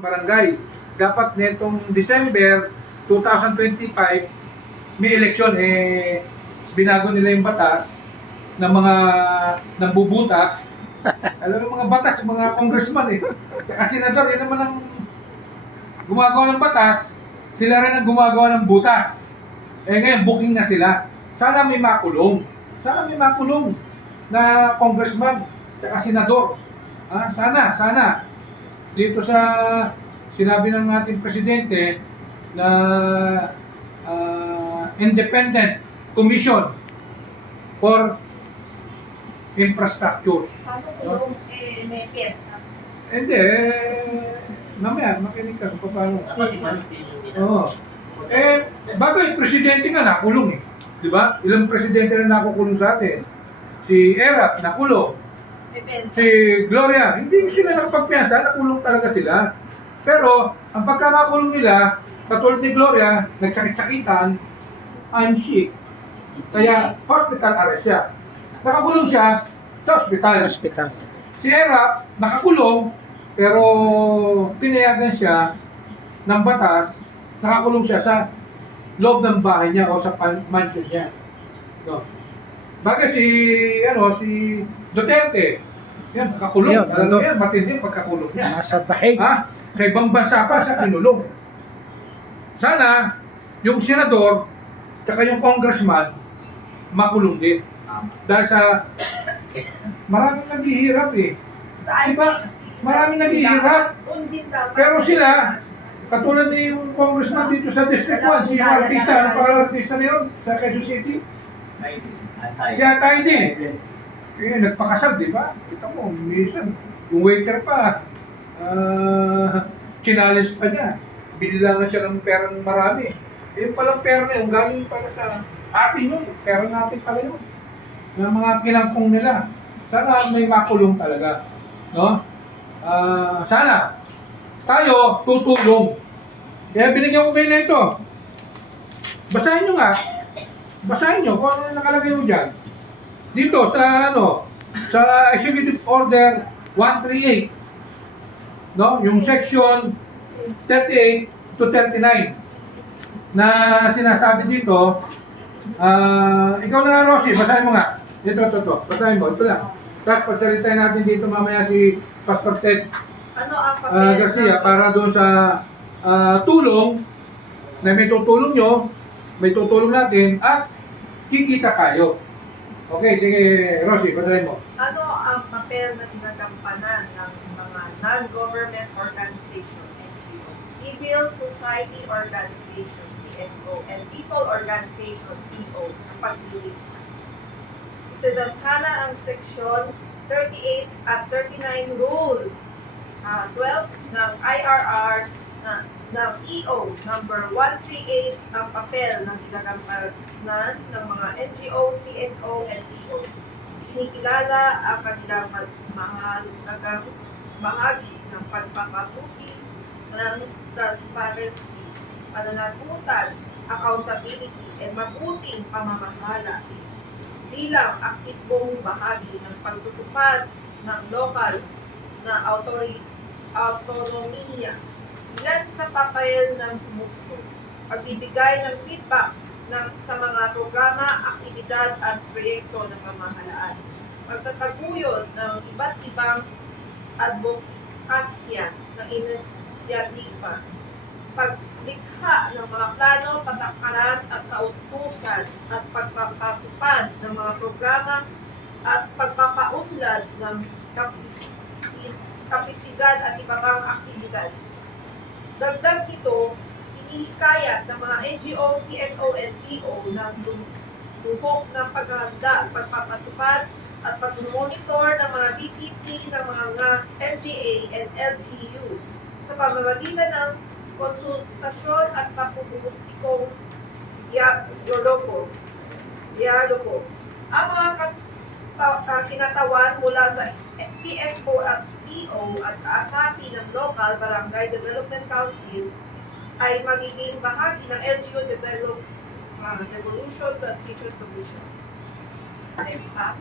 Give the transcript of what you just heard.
ng barangay. Dapat netong December 2025 may eleksyon, binago nila yung batas ng mga nambubutas. Alam mo, mga batas, mga congressman Tsaka senador, yun naman ang gumagawa ng batas, sila rin ang gumagawa ng butas. Ngayon, booking na sila. Sana may makulong. Sana may makulong na congressman tsaka senador. Sana. Dito sa sinabi ng ating presidente na independent commission for infrastructure. Paano kung may pyesa? Hindi, mamaya, makinig ka kung paano. Oo. Bago yung presidente nga nakulong Di ba? Ilang presidente na nakukulong sa atin. Si Erap, nakulong. Si Gloria, hindi sila nakapagpiyansa, nakulong talaga sila. Pero, ang pagkamakulong nila, katulad ni Gloria, nagsakit-sakitan, unsick. Kaya, hospital arrest siya. Nakakulong siya sa ospital. Si Erap, nakakulong, pero pinayagan siya ng batas, nakakulong siya sa loob ng bahay niya o sa mansion niya. No. Bagay si Duterte, yan, nakakulong. Talaga yan, matindi pagkakulong niya. Nasa dahig. Sa ibang bansa pa siya kinulong. Sana, yung senador, tsaka yung congressman, makulong din. Dahil sa maraming naghihirap Diba? Maraming naghihirap. Pero sila, katulad ni yung congressman dito sa District 1, si artista, ano pa artista na yun sa Quezon City? Si Atay din. Nagpakasal, di ba? Kita mo, minsan, yung waiter pa, challenge pa niya. Binilangan siya ng perang marami. Yung palang pera na yun, galing pala sa atin yun. Pera natin pala yun. Ng mga kinampong nila. Sana may makulong talaga. No? Sana tayo tutulong. Kaya binigyan ko kayo na ito. Basahin nyo nga. Basahin nyo kung ano yung nakalagay mo dyan. Dito sa sa Executive Order 138. No? Yung section 38 to 39 na sinasabi dito. Ikaw na nga, Rosie, basahin mo nga. Ito. Basahin mo. Ito lang. Tapos pagsalitain natin dito mamaya si Pastor Ted Garcia para doon sa tulong na may tutulong nyo, may tutulong natin at kikita kayo. Okay, sige Rosie, basahin mo. Ano ang papel na ginagampanan ng mga non-government organization, NGO, civil society organization, CSO, and people organization, PO, sa pagliligtas? Tinathala ang seksyon 38 at 39 rules 12 ng IRR ng EO number 138 ang papel ng ginagampanan ng mga NGO, CSO, and PO. Kinikilala ang kanilang mahalagang bahagi ng pagpapabuti ng transparency, pananagutan, accountability, at mabuting pamamahala bilang aktibong bahagi ng pagtutupad ng lokal na autonomiya. Ilan sa papel ng sumusunod: pagbibigay ng feedback sa mga programa, aktibidad at proyekto ng pamahalaan, pagtataguyod ng iba't ibang advokasya ng inisyatiba, paglikha ng mga plano, patakaran at kautusan at pagpapatupad ng mga programa at pagpapaunlad ng kapisidad at iba pang aktibidad. Dagdag ito, hinihikayat ng mga NGO, CSO, and PO ng luhok ng paghahanda, pagpapatupad at pag-monitor ng mga DPP ng mga NGA and LGU sa pamamagitan ng konsultasyon at papubutikong dialogo. Ang mga kinatawan mula sa CSO at PO at kaasapi ng Local Barangay Development Council ay magiging bahagi ng LGU Devolution Transition Commission. Next up.